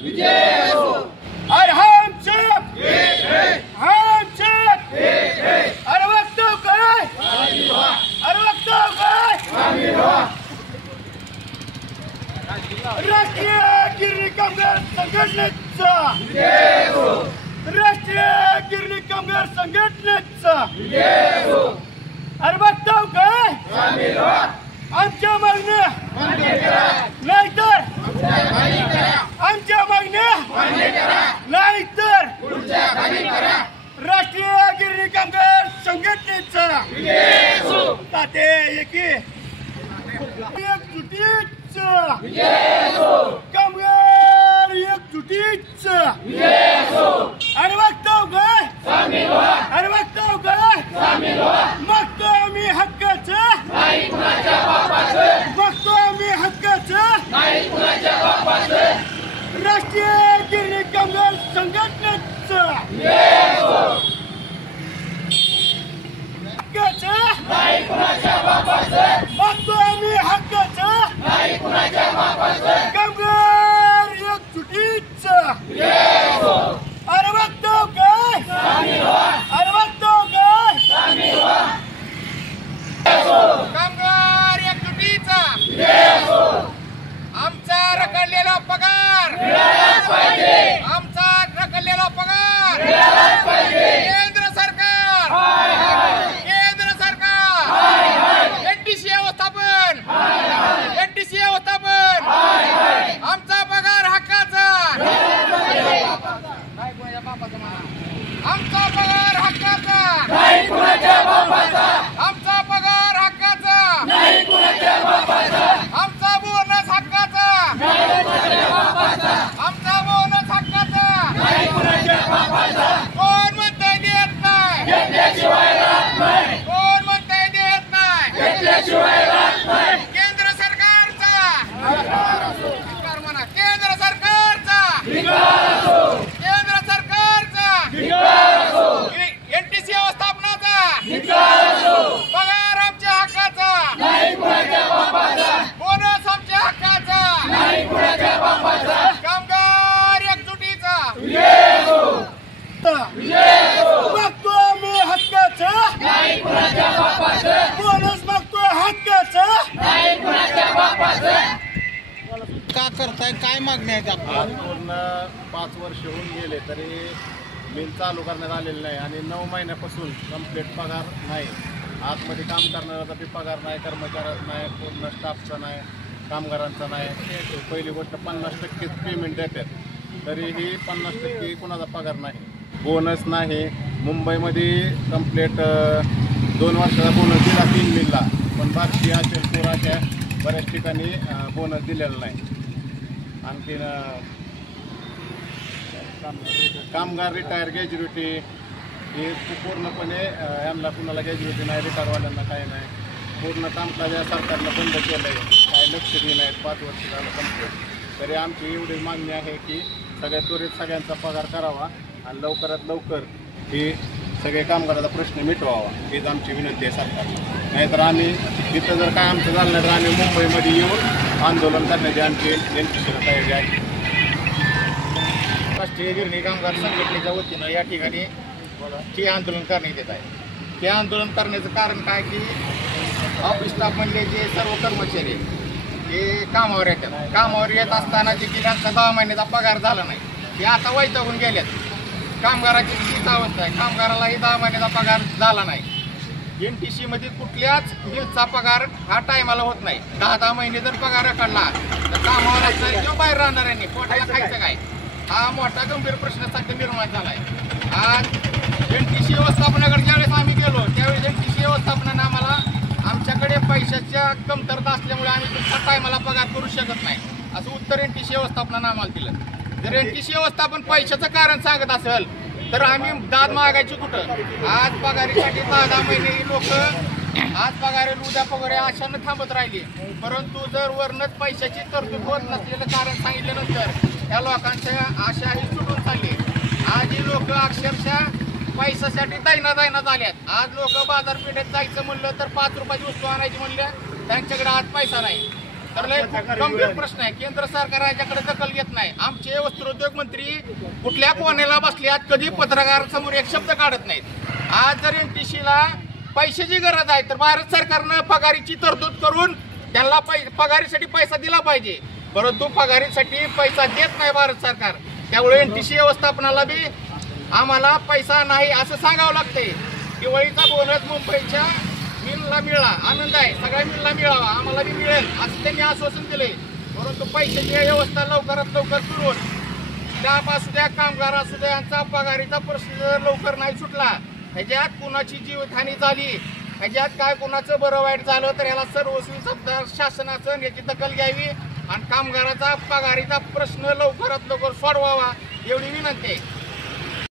अरे हम चुप, हम चुप। अरे वक्तव्य काय, अरे वक्तव्य काय। राष्ट्रीय गिरणी कामगार संघटनेचा, राष्ट्रीय गिरणी कामगार संघटनेचा अरे वक्तव्य काय। आमच्या मागण्या नाहीतर, आमच्या मागण्या नाहीतर राष्ट्रीय गिरणी कामगार संघटनेचा ताते एकजुटीचा, कामगार एकजुटीचा अरे वक्तव्य काय, अरे वक्तव्य काय। मागतो आम्ही हक्काचं, मागतो आम्ही हक्काचं राष्ट्रीय गिरणी कामगार संघटनेचं मागतो आम्ही हक्काचं कामगार एकजुटीचं अरे वक्तव्य काय, अरे वक्तव्य काय। कामगार एकजुटीचा आमचा रखडलेला पगार, आमचा रखडलेला पगार केंद्र सरकार, केंद्र सरकार, एनटीसी व्यवस्थापन, एनटीसी व्यवस्थापन आमचा पगार हक्काचा, आमचा पगार हक्काचा, आमचा पगार हक्काचा, आमचा बोनस हक्काचा, आमचा बोनस हक्काचा। कोण म्हणतंय देत नाही, कोण म्हणतंय देत नाही। केंद्र सरकारचा म्हणा, केंद्र सरकारचा, केंद्र सरकारचा एनटीसी व्यवस्थापनाचा पगार आमच्या हक्काचा, बोनस आमच्या हक्काचा, कामगार एकजुटीचा मागतो आम्ही हक्काचं, बोनस मागतो हक्काचं। का करताय, काय मागण्या आहेत आपल्या? आज पूर्ण 5 वर्ष होऊन गेले तरी मिल चालू करण्यात आलेलं नाही आणि 9 महिन्यापासून कंप्लीट पगार नाही। आतमध्ये काम करणाऱ्याचा बी पगार नाही, कर्मचाऱ्याचा नाही, पूर्ण स्टाफचा नाही, कामगारांचा नाही। पहिली गोष्ट 50% पेमेंट देतात तरीही 50% कुणाचा पगार नाही, बोनस नाही। मुंबईमध्ये कंप्लीट 2 वर्षाचा बोनस दिला 3 मिलला, पण बाकी असेल पुराच्या बऱ्याच ठिकाणी बोनस दिलेला नाही। आणखीन कामगार रिटायर ग्रॅज्युएटी हे पूर्णपणे यांना कुणाला ग्रॅज्युएटी नाही, रिटायरवाल्यांना काही नाही। पूर्ण कामकाज या सरकारनं बंद केलं आहे, काही लक्ष दिलं नाही। 5 वर्ष झालं कंप्लीट तरी आमची एवढी मागणी आहे की सगळ्यात त्वरित सगळ्यांचा पगार करावा आणि लवकरात लवकर ही सगळे कामगाराचा प्रश्न मिटवावा हीच आमची विनंती आहे सरकारला। नाहीतर आम्ही तिथं जर काय आमचं झालं नाही तर आम्ही मुंबईमध्ये येऊन आंदोलन करण्याची आमची एनटीसीला तयारी आहे। राष्ट्रीय गिरणी कामगार संघटनेच्या वतीनं या ठिकाणी हे आंदोलन करण्यात येत आहे। हे आंदोलन करण्याचं कारण काय की ऑफिस स्टाफ म्हणजे जे सर्व कर्मचारी हे कामावर येतात, कामावर येत असताना जे की त्यांचा 10 महिन्याचा पगार झाला नाही हे आता वैतागून गेल्यात। कामगाराची तीच अवस्था आहे, कामगारालाही 10 महिन्याचा पगार झाला नाही। एनटीसीमध्ये कुठल्याच बिलचा पगार हा टायमाला होत नाही। 10 महिने जर पगार रखडला तर कामावर असणार किंवा बाहेर राहणाऱ्यांनी पोटाला खायचं काय, हा मोठा गंभीर प्रश्न सध्या निर्माण झाला आहे। आज एनटीसी व्यवस्थापनाकडे ज्यावेळेस आम्ही गेलो त्यावेळेस एनटीसी व्यवस्थापनानं आम्हाला आमच्याकडे पैशाच्या कमतरता असल्यामुळे आम्ही तुमचा टायमाला पगार करू शकत नाही असं उत्तर एनटीसी व्यवस्थापनानं आम्हाला दिलं। जर एनटीसी व्यवस्थापन पैशाचं कारण सांगत असेल तर आम्ही दाद मागायची कुठं? आज पगारीसाठी 10 महिने लोक आज पगार उद्या पगार अशानं थांबत राहिली, परंतु जर वरनच पैशाची तरतूद होत नसलेलं कारण सांगितल्यानंतर त्या लोकांच्या आशाही सुटून चालली। आज ही लोक अक्षरशः पैशासाठी दैना झाल्यात। आज लोक बाजारपेठेत जायचं म्हणलं तर 5 रुपयाची वस्तू आणायची म्हणलं त्यांच्याकडे आज पैसा नाही। तर लय गंभीर प्रश्न आहे. केंद्र सरकार याच्याकडे दखल घेत नाही. आमचे वस्त्रोद्योग मंत्री कुठल्या कोण्याला बसल्यात, कधी पत्रकारांसमोर एक शब्द काढत नाहीत. आज जर एनटीसीला पैशाची गरज आहे तर भारत सरकारनं पगारीची तरतूद करून त्यांना पगारीसाठी पैसा दिला पाहिजे, परंतु पगारीसाठी पैसा देत नाही भारत सरकार. त्यामुळे एनटीसी व्यवस्थापनाला बी आम्हाला पैसा नाही असं सांगावं लागतंय. दिवाळीचा बोनस मुंबईच्या मिलला मिळाला, आनंद आहे, सगळ्या मिलला मिळावा, आम्हाला बी मिळेल असं त्यांनी आश्वासन दिले. परंतु पैशाची व्यवस्था लवकरात लवकर सुरू होत, स्टाफ असू द्या, कामगार असू द्या, यांचा पगारीचा प्रश्न लवकर नाही सुटला. ह्याच्यात कुणाची जीवितहानी झाली, ह्याच्यात काय कुणाचं बरं वाईट झालं तर याला सर्वस्वी शासनाचं याची दखल घ्यावी आणि कामगाराचा पगारीचा प्रश्न लवकरात लवकर सोडवावा एवढी विनंती आहे.